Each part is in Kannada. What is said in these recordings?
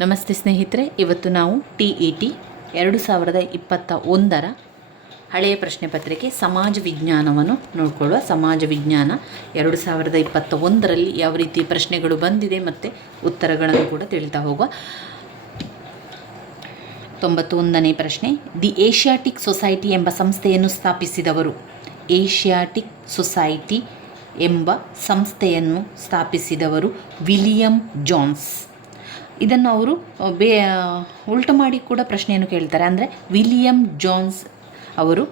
ನಮಸ್ತೆ ಸ್ನೇಹಿತರೆ, ಇವತ್ತು ನಾವು TET 2021ರ ಹಳೆಯ ಪ್ರಶ್ನೆ ಪತ್ರಿಕೆ ಸಮಾಜ ವಿಜ್ಞಾನವನ್ನು ನೋಡಿಕೊಳ್ಳುವ. ಸಮಾಜ ವಿಜ್ಞಾನ 2021ರಲ್ಲಿ ಯಾವ ರೀತಿ ಪ್ರಶ್ನೆಗಳು ಬಂದಿದೆ ಮತ್ತು ಉತ್ತರಗಳನ್ನು ಕೂಡ ತಿಳಿತಾ ಹೋಗುವ. 91ನೇ ಪ್ರಶ್ನೆ, ದಿ ಏಷ್ಯಾಟಿಕ್ ಸೊಸೈಟಿ ಎಂಬ ಸಂಸ್ಥೆಯನ್ನು ಸ್ಥಾಪಿಸಿದವರು. ಏಷ್ಯಾಟಿಕ್ ಸೊಸೈಟಿ ಎಂಬ ಸಂಸ್ಥೆಯನ್ನು ಸ್ಥಾಪಿಸಿದವರು ವಿಲಿಯಂ ಜೋನ್ಸ್. ಇದನ್ನು ಅವರು ಉಲ್ಟು ಮಾಡಿ ಕೂಡ ಪ್ರಶ್ನೆಯನ್ನು ಕೇಳ್ತಾರೆ. ಅಂದರೆ ವಿಲಿಯಂ ಜೋನ್ಸ್ ಅವರು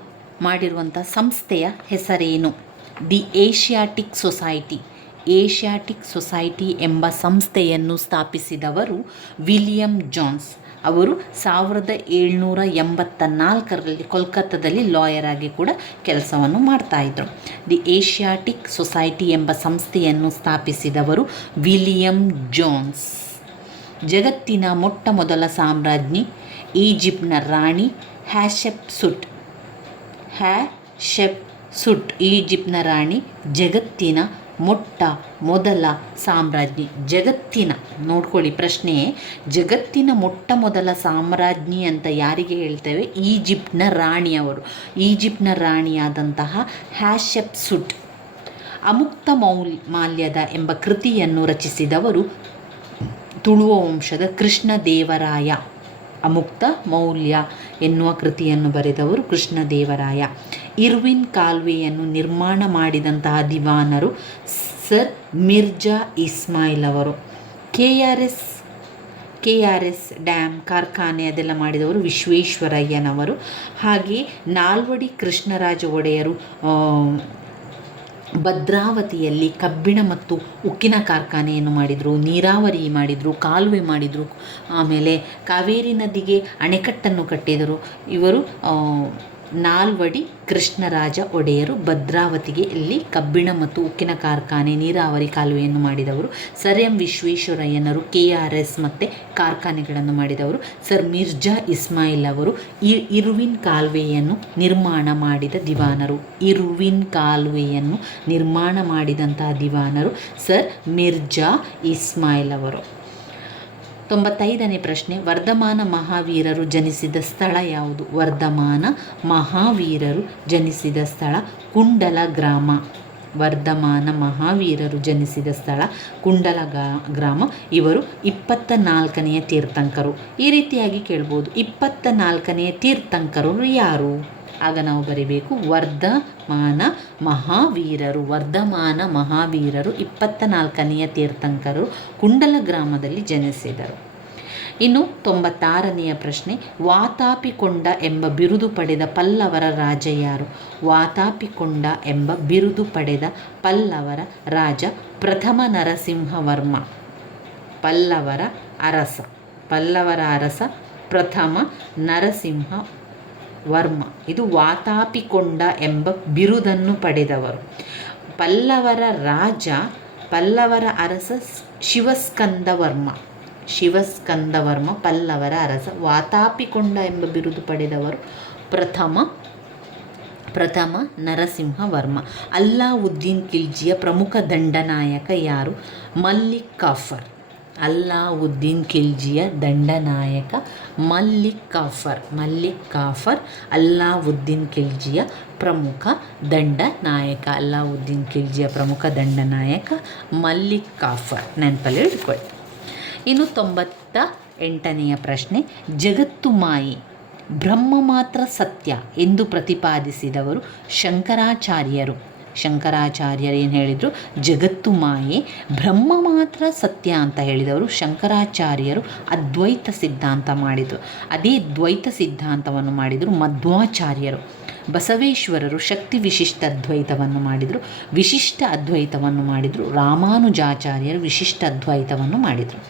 ಮಾಡಿರುವಂಥ ಸಂಸ್ಥೆಯ ಹೆಸರೇನು? The Asiatic society. Asiatic society ಎಂಬ ಸಂಸ್ಥೆಯನ್ನು ಸ್ಥಾಪಿಸಿದವರು ವಿಲಿಯಂ ಜೋನ್ಸ್. ಅವರು 1784ರಲ್ಲಿ ಕೋಲ್ಕತ್ತಾದಲ್ಲಿ ಲಾಯರ್ ಆಗಿ ಕೂಡ ಕೆಲಸವನ್ನು ಮಾಡ್ತಾಯಿದ್ರು. ದಿ ಏಷ್ಯಾಟಿಕ್ ಸೊಸೈಟಿ ಎಂಬ ಸಂಸ್ಥೆಯನ್ನು ಸ್ಥಾಪಿಸಿದವರು ವಿಲಿಯಂ ಜೋನ್ಸ್. ಜಗತ್ತಿನ ಮೊಟ್ಟ ಮೊದಲ ಸಾಮ್ರಾಜ್ಞಿ ಈಜಿಪ್ಟ್ನ ರಾಣಿ ಹ್ಯಾಟ್ಷೆಪ್ಸುಟ್. ಈಜಿಪ್ಟ್ನ ರಾಣಿ ಜಗತ್ತಿನ ಮೊಟ್ಟ ಮೊದಲ ಸಾಮ್ರಾಜ್ಞಿ. ಜಗತ್ತಿನ, ನೋಡ್ಕೊಳ್ಳಿ ಪ್ರಶ್ನೆ, ಜಗತ್ತಿನ ಮೊಟ್ಟ ಮೊದಲ ಸಾಮ್ರಾಜ್ಞಿ ಅಂತ ಯಾರಿಗೆ ಹೇಳ್ತೇವೆ? ಈಜಿಪ್ಟ್ನ ರಾಣಿಯವರು. ಈಜಿಪ್ಟ್ನ ರಾಣಿಯಾದಂತಹ ಹ್ಯಾಟ್ಷೆಪ್ಸುಟ್. ಅಮುಕ್ತ ಮಾಲ್ಯದ ಎಂಬ ಕೃತಿಯನ್ನು ರಚಿಸಿದವರು ತುಳುವ ವಂಶದ ಕೃಷ್ಣದೇವರಾಯ. ಅಮುಕ್ತ ಮೌಲ್ಯ ಎನ್ನುವ ಕೃತಿಯನ್ನು ಬರೆದವರು ಕೃಷ್ಣದೇವರಾಯ. ಇರ್ವಿನ್ ಕಾಲುವೆಯನ್ನು ನಿರ್ಮಾಣ ಮಾಡಿದಂತಹ ದಿವಾನರು ಸರ್ ಮಿರ್ಜಾ ಇಸ್ಮಾಯಿಲ್ ಅವರು. KRS ಡ್ಯಾಮ್, ಕಾರ್ಖಾನೆ ಅದೆಲ್ಲ ಮಾಡಿದವರು ವಿಶ್ವೇಶ್ವರಯ್ಯನವರು. ಹಾಗೆಯೇ ನಾಲ್ವಡಿ ಕೃಷ್ಣರಾಜ ಒಡೆಯರು ಭದ್ರಾವತಿಯಲ್ಲಿ ಕಬ್ಬಿಣ ಮತ್ತು ಉಕ್ಕಿನ ಕಾರ್ಖಾನೆಯನ್ನು ಮಾಡಿದರು, ನೀರಾವರಿ ಮಾಡಿದರು, ಕಾಲುವೆ ಮಾಡಿದರು, ಆಮೇಲೆ ಕಾವೇರಿ ನದಿಗೆ ಅಣೆಕಟ್ಟನ್ನು ಕಟ್ಟಿದರು. ಇವರು ನಾಲ್ವಡಿ ಕೃಷ್ಣರಾಜ ಒಡೆಯರು ಭದ್ರಾವತಿಗೆ ಇಲ್ಲಿ ಕಬ್ಬಿಣ ಮತ್ತು ಉಕ್ಕಿನ ಕಾರ್ಖಾನೆ, ನೀರಾವರಿ, ಕಾಲುವೆಯನ್ನು ಮಾಡಿದವರು. ಸರ್ ಎಂ ವಿಶ್ವೇಶ್ವರಯ್ಯನವರು KRS ಮತ್ತು ಕಾರ್ಖಾನೆಗಳನ್ನು ಮಾಡಿದವರು. ಸರ್ ಮಿರ್ಜಾ ಇಸ್ಮಾಯಿಲ್ ಅವರು ಇರ್ವಿನ್ ಕಾಲುವೆಯನ್ನು ನಿರ್ಮಾಣ ಮಾಡಿದ ದಿವಾನರು. ಇರ್ವಿನ್ ಕಾಲುವೆಯನ್ನು ನಿರ್ಮಾಣ ಮಾಡಿದಂತಹ ದಿವಾನರು ಸರ್ ಮಿರ್ಜಾ ಇಸ್ಮಾಯಿಲ್ ಅವರು. 95ನೇ ಪ್ರಶ್ನೆ, ವರ್ಧಮಾನ ಮಹಾವೀರರು ಜನಿಸಿದ ಸ್ಥಳ ಯಾವುದು? ವರ್ಧಮಾನ ಮಹಾವೀರರು ಜನಿಸಿದ ಸ್ಥಳ ಕುಂಡಲ ಗ್ರಾಮ. ವರ್ಧಮಾನ ಮಹಾವೀರರು ಜನಿಸಿದ ಸ್ಥಳ ಕುಂಡಲ ಗ್ರಾಮ. ಇವರು 24ನೆಯ ತೀರ್ಥಂಕರು. ಈ ರೀತಿಯಾಗಿ ಕೇಳ್ಬೋದು, 24ನೆಯ ತೀರ್ಥಂಕರು ಯಾರು? ಆಗ ನಾವು ಬರೀಬೇಕು ವರ್ಧಮಾನ ಮಹಾವೀರರು. ವರ್ಧಮಾನ ಮಹಾವೀರರು 24ನೆಯ ತೀರ್ಥಂಕರು ಕುಂಡಲ ಗ್ರಾಮದಲ್ಲಿ ಜನಿಸಿದರು. ಇನ್ನು 96ನೆಯ ಪ್ರಶ್ನೆ, ವಾತಾಪಿಕೊಂಡ ಎಂಬ ಬಿರುದು ಪಡೆದ ಪಲ್ಲವರ ರಾಜ ಯಾರು? ವಾತಾಪಿಕೊಂಡ ಎಂಬ ಬಿರುದು ಪಡೆದ ಪಲ್ಲವರ ರಾಜ ಪ್ರಥಮ ನರಸಿಂಹವರ್ಮ. ಪಲ್ಲವರ ಅರಸ ಪ್ರಥಮ ನರಸಿಂಹ ವರ್ಮ. ಇದು ವಾತಾಪಿಕೊಂಡ ಎಂಬ ಬಿರುದನ್ನು ಪಡೆದವರು. ಪಲ್ಲವರ ರಾಜ, ಪಲ್ಲವರ ಅರಸ ಶಿವಸ್ಕಂದವರ್ಮ. ಪಲ್ಲವರ ಅರಸ. ವಾತಾಪಿಕೊಂಡ ಎಂಬ ಬಿರುದು ಪಡೆದವರು ಪ್ರಥಮ ನರಸಿಂಹವರ್ಮ. ಅಲ್ಲಾವುದ್ದೀನ್ ಖಿಲ್ಜಿಯ ಪ್ರಮುಖ ದಂಡನಾಯಕ ಯಾರು? ಮಲ್ಲಿಕ್ ಕಾಫರ್. ಅಲ್ಲಾವುದ್ದೀನ್ ಖಿಲ್ಜಿಯ ದಂಡನಾಯಕ ಮಲ್ಲಿಕ್ ಕಾಫರ್. ಅಲ್ಲಾವುದ್ದೀನ್ ಖಿಲ್ಜಿಯ ಪ್ರಮುಖ ದಂಡನಾಯಕ. ಅಲ್ಲಾವುದ್ದೀನ್ ಖಿಲ್ಜಿಯ ಪ್ರಮುಖ ದಂಡನಾಯಕ ಮಲ್ಲಿಕ್ ಕಾಫರ್. ನೆನಪಲ್ಲಿ ಇಟ್ಕೊಳ್ಳಿ. ಇನ್ನು 98ನೆಯ ಪ್ರಶ್ನೆ, ಜಗತ್ತು ಮಾಯೆ, ಬ್ರಹ್ಮ ಮಾತ್ರ ಸತ್ಯ ಎಂದು ಪ್ರತಿಪಾದಿಸಿದವರು ಶಂಕರಾಚಾರ್ಯರು. ಶಂಕರಾಚಾರ್ಯರು ಏನು ಹೇಳಿದರು? ಜಗತ್ತು ಮಾಯೆ, ಬ್ರಹ್ಮ ಮಾತ್ರ ಸತ್ಯ ಅಂತ ಹೇಳಿದವರು ಶಂಕರಾಚಾರ್ಯರು. ಅದ್ವೈತ ಸಿದ್ಧಾಂತ ಮಾಡಿದರು. ಅದೇ ದ್ವೈತ ಸಿದ್ಧಾಂತವನ್ನು ಮಾಡಿದರು ಮಧ್ವಾಚಾರ್ಯರು. ಬಸವೇಶ್ವರರು ಶಕ್ತಿ ವಿಶಿಷ್ಟ ಅದ್ವೈತವನ್ನು ಮಾಡಿದರು. ವಿಶಿಷ್ಟ ಅದ್ವೈತವನ್ನು ಮಾಡಿದರು ರಾಮಾನುಜಾಚಾರ್ಯರು. ವಿಶಿಷ್ಟ ಅದ್ವೈತವನ್ನು ಮಾಡಿದರು.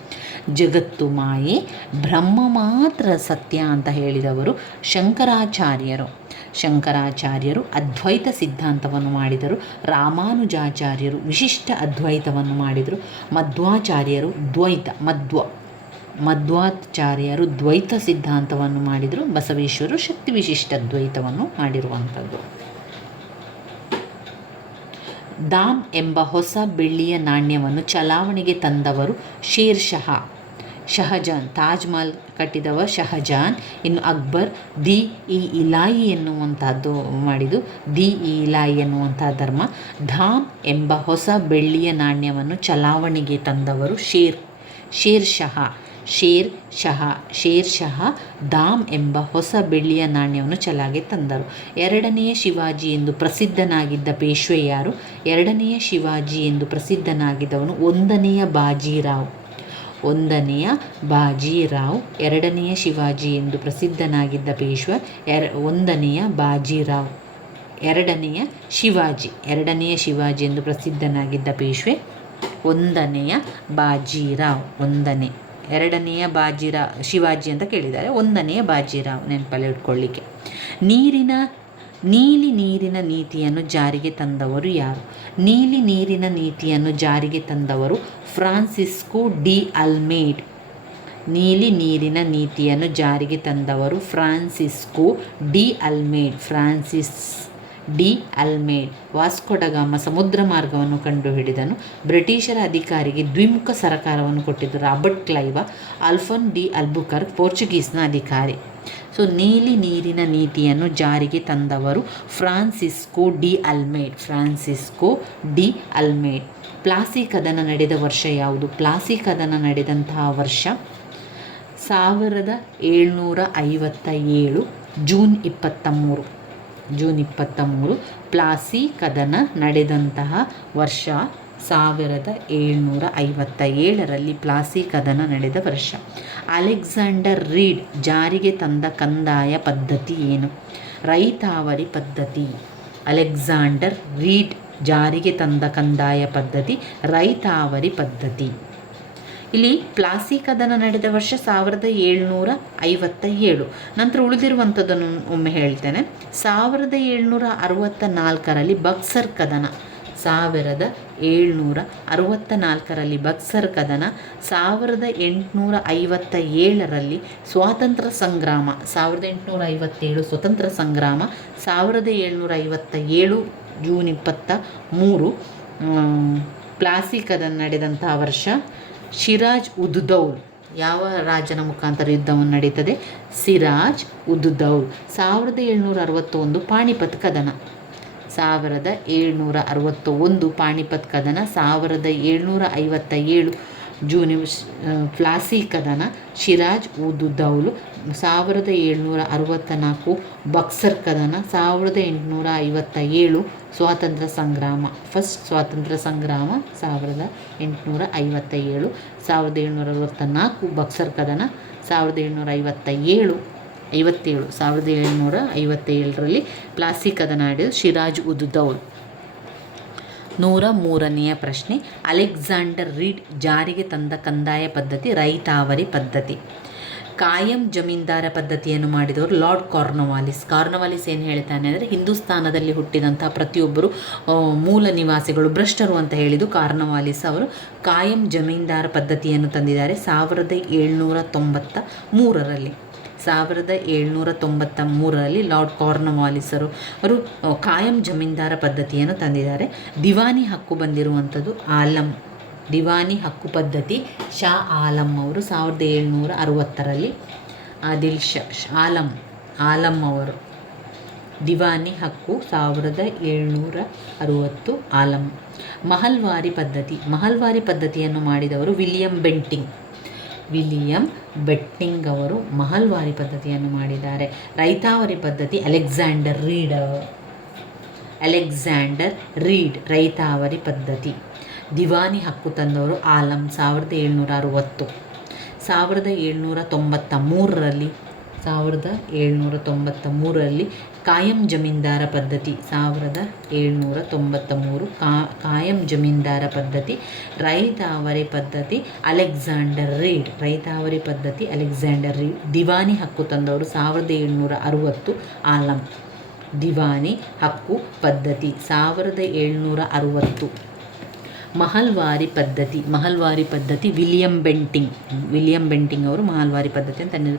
ಜಗತ್ತು ಮಾಯೆ, ಬ್ರಹ್ಮ ಮಾತ್ರ ಸತ್ಯ ಅಂತ ಹೇಳಿದವರು ಶಂಕರಾಚಾರ್ಯರು ಅದ್ವೈತ ಸಿದ್ಧಾಂತವನ್ನು ಮಾಡಿದರು. ರಾಮಾನುಜಾಚಾರ್ಯರು ವಿಶಿಷ್ಟ ಅದ್ವೈತವನ್ನು ಮಾಡಿದರು. ಮಧ್ವಾಚಾರ್ಯರು ದ್ವೈತ ಸಿದ್ಧಾಂತವನ್ನು ಮಾಡಿದರು. ಬಸವೇಶ್ವರರು ಶಕ್ತಿ ವಿಶಿಷ್ಟ ಅದ್ವೈತವನ್ನು ಮಾಡಿರುವಂಥದ್ದು. ದಾಮ್ ಎಂಬ ಹೊಸ ಬೆಳ್ಳಿಯ ನಾಣ್ಯವನ್ನು ಚಲಾವಣೆಗೆ ತಂದವರು ಶೇರ್ ಶಹಜಾನ್, ತಾಜ್ ಮಹಲ್ ಕಟ್ಟಿದವ ಶಹಜಾನ್. ಇನ್ನು ಅಕ್ಬರ್ ದಿ ಇ ಇಲಾಯಿ ಎನ್ನುವಂಥದ್ದು ಮಾಡಿದ್ದು, ದಿ ಇ ಇಲಾಯಿ ಎನ್ನುವಂಥ ಧರ್ಮ. ಧಾಮ್ ಎಂಬ ಹೊಸ ಬೆಳ್ಳಿಯ ನಾಣ್ಯವನ್ನು ಚಲಾವಣೆಗೆ ತಂದವರು ಶೇರ್ ಶಹ ಧಾಮ್ ಎಂಬ ಹೊಸ ಬೆಳ್ಳಿಯ ನಾಣ್ಯವನ್ನು ಚಲಾಗೆ ತಂದರು. ಎರಡನೆಯ ಶಿವಾಜಿ ಎಂದು ಪ್ರಸಿದ್ಧನಾಗಿದ್ದ ಪೇಶ್ವೆ ಯಾರು? ಎರಡನೆಯ ಶಿವಾಜಿ ಎಂದು ಪ್ರಸಿದ್ಧನಾಗಿದ್ದವನು ಒಂದನೆಯ ಬಾಜಿರಾವ್. ಎರಡನೆಯ ಶಿವಾಜಿ ಎಂದು ಪ್ರಸಿದ್ಧನಾಗಿದ್ದ ಪೇಶ್ವ ಒಂದನೆಯ ಬಾಜಿರಾವ್. ಎರಡನೆಯ ಶಿವಾಜಿ ಎಂದು ಪ್ರಸಿದ್ಧನಾಗಿದ್ದ ಪೇಶ್ವೆ ಒಂದನೆಯ ಬಾಜಿರಾವ್. ಎರಡನೆಯ ಶಿವಾಜಿ ಅಂತ ಕೇಳಿದ್ದಾರೆ, ಒಂದನೆಯ ಬಾಜಿರಾವ್ ನೆನಪಲ್ಲಿ ಇಟ್ಕೊಳ್ಳಿಕ್ಕೆ. ನೀಲಿ ನೀರಿನ ನೀತಿಯನ್ನು ಜಾರಿಗೆ ತಂದವರು ಯಾರು? ನೀಲಿ ನೀರಿನ ನೀತಿಯನ್ನು ಜಾರಿಗೆ ತಂದವರು ಫ್ರಾನ್ಸಿಸ್ಕೋ ಡಿ ಅಲ್ಮೇಡ್. ನೀಲಿ ನೀರಿನ ನೀತಿಯನ್ನು ಜಾರಿಗೆ ತಂದವರು ಫ್ರಾನ್ಸಿಸ್ಕೋ ಡಿ ಅಲ್ಮೇಡ್. ವಾಸ್ಕೋ ಡ ಗಾಮ ಸಮುದ್ರ ಮಾರ್ಗವನ್ನು ಕಂಡುಹಿಡಿದನು. ಬ್ರಿಟಿಷರ ಅಧಿಕಾರಿಗೆ ದ್ವಿಮುಖ ಸರಕಾರವನ್ನು ಕೊಟ್ಟಿದ್ದು ರಾಬರ್ಟ್ ಕ್ಲೈವ. ಆಲ್ಫೋನ್ ಡಿ ಅಲ್ಬುಕರ್ಕ್ ಪೋರ್ಚುಗೀಸ್ನ ಅಧಿಕಾರಿ. ಸೊ ನೀಲಿ ನೀರಿನ ನೀತಿಯನ್ನು ಜಾರಿಗೆ ತಂದವರು ಫ್ರಾನ್ಸಿಸ್ಕೋ ಡಿ ಅಲ್ಮೇಡ್. ಪ್ಲಾಸಿ ಕದನ ನಡೆದ ವರ್ಷ ಯಾವುದು? ಪ್ಲಾಸಿ ಕದನ ನಡೆದಂತಹ ವರ್ಷ 1757 ಜೂನ್ 23. ಪ್ಲಾಸಿ ಕದನ ನಡೆದಂತಹ ವರ್ಷ 1757ರಲ್ಲಿ ಪ್ಲಾಸಿ ಕದನ ನಡೆದ ವರ್ಷ. ಅಲೆಕ್ಸಾಂಡರ್ ರೀಡ್ ಜಾರಿಗೆ ತಂದ ಕಂದಾಯ ಪದ್ಧತಿ ಏನು? ರೈತಾವರಿ ಪದ್ಧತಿ. ಅಲೆಕ್ಸಾಂಡರ್ ರೀಡ್ ಜಾರಿಗೆ ತಂದ ಕಂದಾಯ ಪದ್ಧತಿ ರೈತಾವರಿ ಪದ್ಧತಿ. ಇಲ್ಲಿ ಪ್ಲಾಸಿ ಕದನ ನಡೆದ ವರ್ಷ 1757. ನಂತರ ಉಳಿದಿರುವಂಥದ್ದನ್ನು ಒಮ್ಮೆ ಹೇಳ್ತೇನೆ. 1764ರಲ್ಲಿ ಬಕ್ಸರ್ ಕದನ. 1764ರಲ್ಲಿ ಬಕ್ಸರ್ ಕದನ. 1857ರಲ್ಲಿ ಸ್ವಾತಂತ್ರ್ಯ ಸಂಗ್ರಾಮ. 1857 ಸ್ವತಂತ್ರ ಸಂಗ್ರಾಮ. 1757 ಜೂನ್ 23 ಪ್ಲಾಸಿ ಕದನ ನಡೆದಂತಹ ವರ್ಷ. ಸಿರಾಜ್ ಉದ್ ದೌಲ್ ಯಾವ ರಾಜನ ಮುಖಾಂತರ ಯುದ್ಧವನ್ನು ನಡೀತದೆ? ಸಿರಾಜ್ ಉದ್ ದೌಲ್. 1761 ಪಾಣಿಪತ್ ಕದನ. 1761 ಪಾಣಿಪತ್ ಕದನ. 1757 ಜೂನ್ ಪ್ಲಾಸಿ ಕದನ. ಸಿರಾಜ್ ಉದ್ ದೌಲ್. 1764 ಬಕ್ಸರ್ ಕದನ. 1857 ಸ್ವಾತಂತ್ರ್ಯ ಸಂಗ್ರಾಮ. ಫಸ್ಟ್ ಸ್ವಾತಂತ್ರ್ಯ ಸಂಗ್ರಾಮ 1857. 1764 ಬಕ್ಸರ್ ಕದನ. 1757ರಲ್ಲಿ ಪ್ಲಾಸಿ ಕದನ ನಡೆದು ಸಿರಾಜ್ ಉದ್ ದೌಲ್. 103ನೆಯ ಪ್ರಶ್ನೆ. ಅಲೆಕ್ಸಾಂಡರ್ ರೀಡ್ ಜಾರಿಗೆ ತಂದ ಕಂದಾಯ ಪದ್ಧತಿ ರೈತಾವರಿ ಪದ್ಧತಿ. ಕಾಯಂ ಜಮೀನ್ದಾರ ಪದ್ಧತಿಯನ್ನು ಮಾಡಿದವರು ಲಾರ್ಡ್ ಕಾರ್ನ್ವಾಲಿಸ್ ಏನು ಹೇಳ್ತಾನೆ ಅಂದರೆ, ಹಿಂದೂಸ್ತಾನದಲ್ಲಿ ಹುಟ್ಟಿದಂಥ ಪ್ರತಿಯೊಬ್ಬರು ಮೂಲ ನಿವಾಸಿಗಳು ಭ್ರಷ್ಟರು ಅಂತ ಹೇಳಿದ್ದು ಕಾರ್ನ್ವಾಲಿಸ್ ಅವರು. ಕಾಯಂ ಜಮೀನ್ದಾರ ಪದ್ಧತಿಯನ್ನು ತಂದಿದ್ದಾರೆ 1793ರಲ್ಲಿ ಲಾರ್ಡ್ ಕಾರ್ನ್ವಾಲಿಸರು ಅವರು ಕಾಯಂ ಜಮೀನ್ದಾರ ಪದ್ಧತಿಯನ್ನು ತಂದಿದ್ದಾರೆ. ದಿವಾನಿ ಹಕ್ಕು ಬಂದಿರುವಂಥದ್ದು ದಿವಾನಿ ಹಕ್ಕು ಪದ್ಧತಿ ಶಾ ಆಲಂ ಅವರು 1760ರಲ್ಲಿ. ಆದಿಲ್ ಆಲಂ ಅವರು ದಿವಾನಿ ಹಕ್ಕು 1760 ಆಲಂ. ಮಹಲ್ವಾರಿ ಪದ್ಧತಿಯನ್ನು ಮಾಡಿದವರು ವಿಲಿಯಂ ಬೆಟ್ಟಿಂಗ್ ಅವರು ಮಹಲ್ವಾರಿ ಪದ್ಧತಿಯನ್ನು ಮಾಡಿದ್ದಾರೆ. ರೈತಾವರಿ ಪದ್ಧತಿ ಅಲೆಕ್ಸಾಂಡರ್ ರೀಡ್ ರೈತಾವರಿ ಪದ್ಧತಿ. ದಿವಾನಿ ಹಕ್ಕು ತಂದವರು ಆಲಂ 1760. 1793ರಲ್ಲಿ ಕಾಯಂ ಜಮೀನ್ದಾರ ಪದ್ಧತಿ. 1793 ಕಾಯಂ ಜಮೀನ್ದಾರ ಪದ್ಧತಿ. ರೈತಾವರಿ ಪದ್ಧತಿ ಅಲೆಕ್ಸಾಂಡರ್ ರೀಡ್. ದಿವಾನಿ ಹಕ್ಕು ತಂದವರು 1760 ಆಲಂ. ದಿವಾನಿ ಹಕ್ಕು ಪದ್ಧತಿ 1760. ಮಹಲ್ವಾರಿ ಪದ್ಧತಿ ವಿಲಿಯಂ ಬೆಂಟಿಂಗ್ ಅವರು ಮಹಲ್ವಾರಿ ಪದ್ಧತಿಯನ್ನು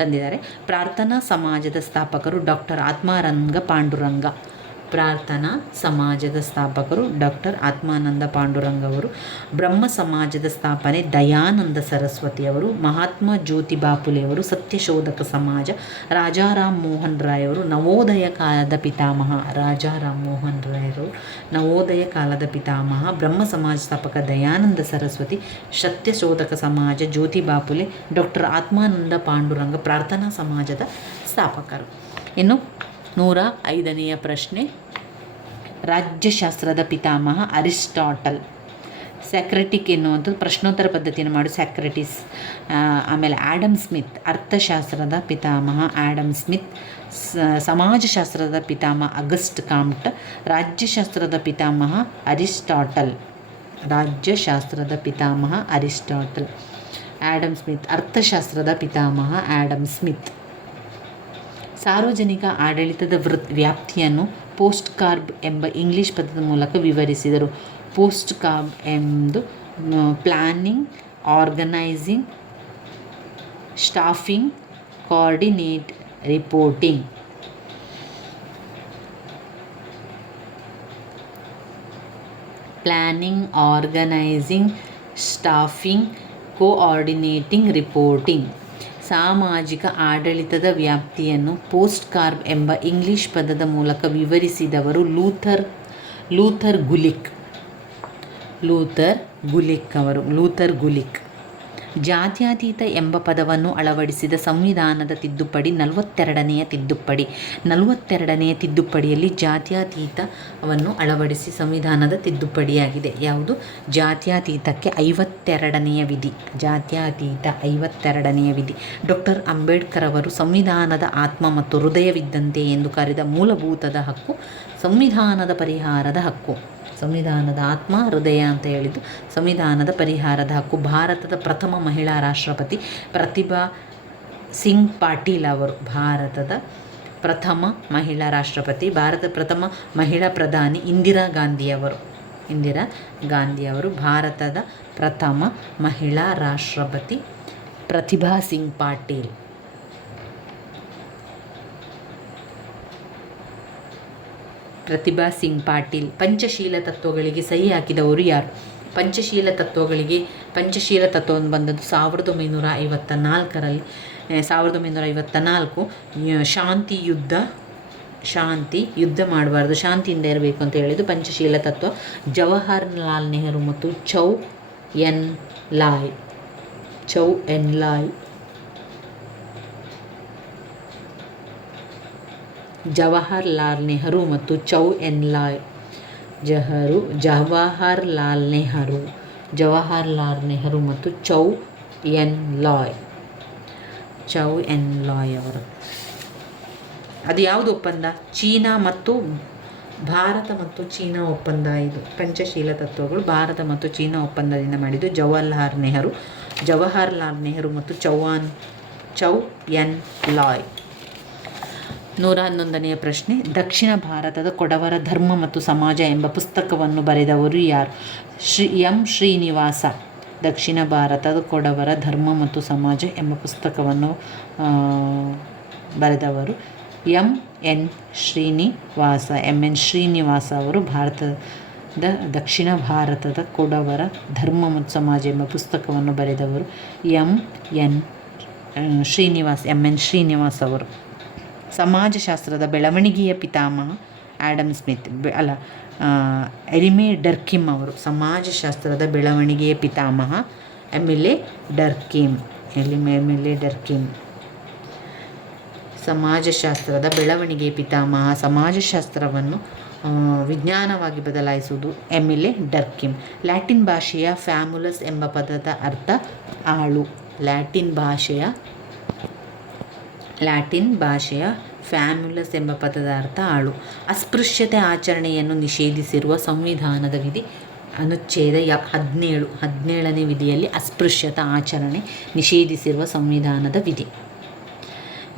ತಂದಿದ್ದಾರೆ. ಪ್ರಾರ್ಥನಾ ಸಮಾಜದ ಸ್ಥಾಪಕರು ಡಾಕ್ಟರ್ ಆತ್ಮಾರಂಗ ಪಾಂಡುರಂಗ. ಪ್ರಾರ್ಥನಾ ಸಮಾಜದ ಸ್ಥಾಪಕರು ಡಾಕ್ಟರ್ ಆತ್ಮಾನಂದ ಪಾಂಡುರಂಗ್ ಅವರು. ಬ್ರಹ್ಮ ಸಮಾಜದ ಸ್ಥಾಪನೆ ದಯಾನಂದ ಸರಸ್ವತಿಯವರು. ಮಹಾತ್ಮ ಜ್ಯೋತಿಬಾ ಫುಲೆಯವರು ಸತ್ಯಶೋಧಕ ಸಮಾಜ. ರಾಜಾರಾಮ್ ಮೋಹನ್ ರಾಯ್ ಅವರು ನವೋದಯ ಕಾಲದ ಪಿತಾಮಹ. ರಾಜಾರಾಮ್ ಮೋಹನ್ ರಾಯರು ನವೋದಯ ಕಾಲದ ಪಿತಾಮಹ. ಬ್ರಹ್ಮ ಸಮಾಜ ಸ್ಥಾಪಕ ದಯಾನಂದ ಸರಸ್ವತಿ. ಸತ್ಯಶೋಧಕ ಸಮಾಜ ಜ್ಯೋತಿಬಾ ಫುಲೆ. ಡಾಕ್ಟರ್ ಆತ್ಮಾನಂದ ಪಾಂಡುರಂಗ ಪ್ರಾರ್ಥನಾ ಸಮಾಜದ ಸ್ಥಾಪಕರು. ಇನ್ನು 105ನೆಯ ಪ್ರಶ್ನೆ, ರಾಜ್ಯಶಾಸ್ತ್ರದ ಪಿತಾಮಹ ಅರಿಸ್ಟಾಟಲ್. ಸ್ಯಾಕ್ರೆಟಿಕ್ ಎನ್ನುವಂಥದ್ದು ಪ್ರಶ್ನೋತ್ತರ ಪದ್ಧತಿಯನ್ನು ಮಾಡಿ ಸ್ಯಾಕ್ರೆಟಿಸ್. ಆಮೇಲೆ ಆ್ಯಡಮ್ ಸ್ಮಿತ್ ಅರ್ಥಶಾಸ್ತ್ರದ ಪಿತಾಮಹ ಆ್ಯಡಮ್ ಸ್ಮಿತ್. ಸಮಾಜಶಾಸ್ತ್ರದ ಪಿತಾಮಹ ಅಗಸ್ಟ್ ಕಾಮ್ಟ್. ರಾಜ್ಯಶಾಸ್ತ್ರದ ಪಿತಾಮಹ ಅರಿಸ್ಟಾಟಲ್. ರಾಜ್ಯಶಾಸ್ತ್ರದ ಪಿತಾಮಹ ಅರಿಸ್ಟಾಟಲ್. Adam Smith. ಅರ್ಥಶಾಸ್ತ್ರದ ಪಿತಾಮಹ ಆ್ಯಡಮ್ ಸ್ಮಿತ್. ಸಾರ್ವಜನಿಕ ಆಡಳಿತದ ವ್ಯಾಪ್ತಿಯನ್ನು ಪೋಸ್ಟ್ ಕಾರ್ಬ್ ಎಂಬ ಇಂಗ್ಲಿಷ್ ಪದದ ಮೂಲಕ ವಿವರಿಸಿದರು. ಪೋಸ್ಟ್ ಕಾರ್ಬ್ ಎಂದು planning, organising, staffing, coordinate, reporting. Planning, organising, staffing, coordinating, reporting. ಸಾಮಾಜಿಕ ಆಡಳಿತದ ವ್ಯಾಪ್ತಿಯನ್ನು ಪೋಸ್ಟ್ ಕಾರ್ಬ್ ಎಂಬ ಇಂಗ್ಲಿಷ್ ಪದದ ಮೂಲಕ ವಿವರಿಸಿದವರು ಲೂಥರ್ ಗುಲಿಕ್. ಲೂಥರ್ ಗುಲಿಕ್. ಜಾತ್ಯತೀತ ಎಂಬ ಪದವನ್ನು ಅಳವಡಿಸಿದ ಸಂವಿಧಾನದ ತಿದ್ದುಪಡಿ 42ನೆಯ ತಿದ್ದುಪಡಿ. 42ನೆಯ ತಿದ್ದುಪಡಿಯಲ್ಲಿ ಜಾತ್ಯತೀತವನ್ನು ಅಳವಡಿಸಿ ಸಂವಿಧಾನದ ತಿದ್ದುಪಡಿಯಾಗಿದೆ. ಯಾವುದು? ಜಾತ್ಯತೀತಕ್ಕೆ 52ನೆಯ ವಿಧಿ. ಜಾತ್ಯತೀತ 52ನೆಯ ವಿಧಿ. ಡಾಕ್ಟರ್ ಅಂಬೇಡ್ಕರ್ ಅವರು ಸಂವಿಧಾನದ ಆತ್ಮ ಮತ್ತು ಹೃದಯವಿದ್ದಂತೆ ಎಂದು ಕರೆದ ಮೂಲಭೂತದ ಹಕ್ಕು ಸಂವಿಧಾನದ ಪರಿಹಾರದ ಹಕ್ಕು. ಸಂವಿಧಾನದ ಆತ್ಮ, ಹೃದಯ ಅಂತ ಹೇಳಿದ್ದು ಸಂವಿಧಾನದ ಪರಿಹಾರದ ಹಕ್ಕು. ಭಾರತದ ಪ್ರಥಮ ಮಹಿಳಾ ರಾಷ್ಟ್ರಪತಿ ಪ್ರತಿಭಾ ಸಿಂಗ್ ಪಾಟೀಲ್ ಅವರು. ಭಾರತದ ಪ್ರಥಮ ಮಹಿಳಾ ರಾಷ್ಟ್ರಪತಿ. ಭಾರತದ ಪ್ರಥಮ ಮಹಿಳಾ ಪ್ರಧಾನಿ ಇಂದಿರಾ ಗಾಂಧಿ ಅವರು. ಭಾರತದ ಪ್ರಥಮ ಮಹಿಳಾ ರಾಷ್ಟ್ರಪತಿ ಪ್ರತಿಭಾ ಸಿಂಗ್ ಪಾಟೀಲ್. ಪ್ರತಿಭಾ ಸಿಂಗ್ ಪಾಟೀಲ್. ಪಂಚಶೀಲ ತತ್ವಗಳಿಗೆ ಸಹಿ ಹಾಕಿದವರು ಯಾರು? ಪಂಚಶೀಲ ತತ್ವವನ್ನು ಬಂದದ್ದು 1954ರಲ್ಲಿ. 1954 ಶಾಂತಿ ಯುದ್ಧ ಮಾಡಬಾರ್ದು, ಶಾಂತಿಯಿಂದ ಇರಬೇಕು ಅಂತ ಹೇಳಿದ್ದು ಪಂಚಶೀಲ ತತ್ವ. ಜವಾಹರ್ಲಾಲ್ ನೆಹರು ಮತ್ತು ಚೌ ಎನ್ ಲಾಯ್. ಜವಾಹರ್ಲಾಲ್ ನೆಹರು ಮತ್ತು ಚೌ ಎನ್ ಲಾಯ್. ಜವಾಹರ್ಲಾಲ್ ನೆಹರು ಮತ್ತು ಚೌ ಎನ್ ಲಾಯ್ ಅವರು. ಅದು ಯಾವುದು ಒಪ್ಪಂದ? ಚೀನಾ ಮತ್ತು ಭಾರತ ಮತ್ತು ಚೀನಾ ಒಪ್ಪಂದ. ಇದು ಪಂಚಶೀಲ ತತ್ವಗಳು ಭಾರತ ಮತ್ತು ಚೀನಾ ಒಪ್ಪಂದದಿಂದ ಮಾಡಿದ್ದು. ಜವಾಹರ್ಲಾಲ್ ನೆಹರು ಮತ್ತು ಚೌ ಎನ್ ಲಾಯ್. 111ನೆಯ ಪ್ರಶ್ನೆ, ದಕ್ಷಿಣ ಭಾರತದ ಕೊಡವರ ಧರ್ಮ ಮತ್ತು ಸಮಾಜ ಎಂಬ ಪುಸ್ತಕವನ್ನು ಬರೆದವರು ಯಾರು? ಎಂ ಶ್ರೀನಿವಾಸ. ದಕ್ಷಿಣ ಭಾರತದ ಕೊಡವರ ಧರ್ಮ ಮತ್ತು ಸಮಾಜ ಎಂಬ ಪುಸ್ತಕವನ್ನು ಬರೆದವರು ಎಂ.ಎನ್. ಶ್ರೀನಿವಾಸ ಅವರು. ದಕ್ಷಿಣ ಭಾರತದ ಕೊಡವರ ಧರ್ಮ ಮತ್ತು ಸಮಾಜ ಎಂಬ ಪುಸ್ತಕವನ್ನು ಬರೆದವರು ಎಂ.ಎನ್. ಶ್ರೀನಿವಾಸ್ ಅವರು. ಸಮಾಜಶಾಸ್ತ್ರದ ಬೆಳವಣಿಗೆಯ ಪಿತಾಮಹ ಆ್ಯಡಮ್ ಸ್ಮಿತ್. ಎಲಿಮೆ ಡರ್ಕಿಮ್ ಅವರು. ಸಮಾಜಶಾಸ್ತ್ರದ ಬೆಳವಣಿಗೆಯ ಪಿತಾಮಹ ಎಮಿಲೆ ಡರ್ಕಿಮ್. ಸಮಾಜಶಾಸ್ತ್ರದ ಬೆಳವಣಿಗೆಯ ಪಿತಾಮಹ. ಸಮಾಜಶಾಸ್ತ್ರವನ್ನು ವಿಜ್ಞಾನವಾಗಿ ಬದಲಾಯಿಸುವುದು ಎಮಿಲೆ ಡರ್ಕಿಮ್. ಲ್ಯಾಟಿನ್ ಭಾಷೆಯ ಫ್ಯಾಮುಲಸ್ ಎಂಬ ಪದದ ಅರ್ಥ ಆಳು. ಲ್ಯಾಟಿನ್ ಭಾಷೆಯ ಫ್ಯಾಮುಲಸ್ ಎಂಬ ಪದದ ಅರ್ಥ ಆಳು. ಅಸ್ಪೃಶ್ಯತೆ ಆಚರಣೆಯನ್ನು ನಿಷೇಧಿಸಿರುವ ಸಂವಿಧಾನದ ವಿಧಿ ಅನುಚ್ಛೇದ 17ನೇ ವಿಧಿಯಲ್ಲಿ ಅಸ್ಪೃಶ್ಯತಾ ಆಚರಣೆ ನಿಷೇಧಿಸಿರುವ ಸಂವಿಧಾನದ ವಿಧಿ.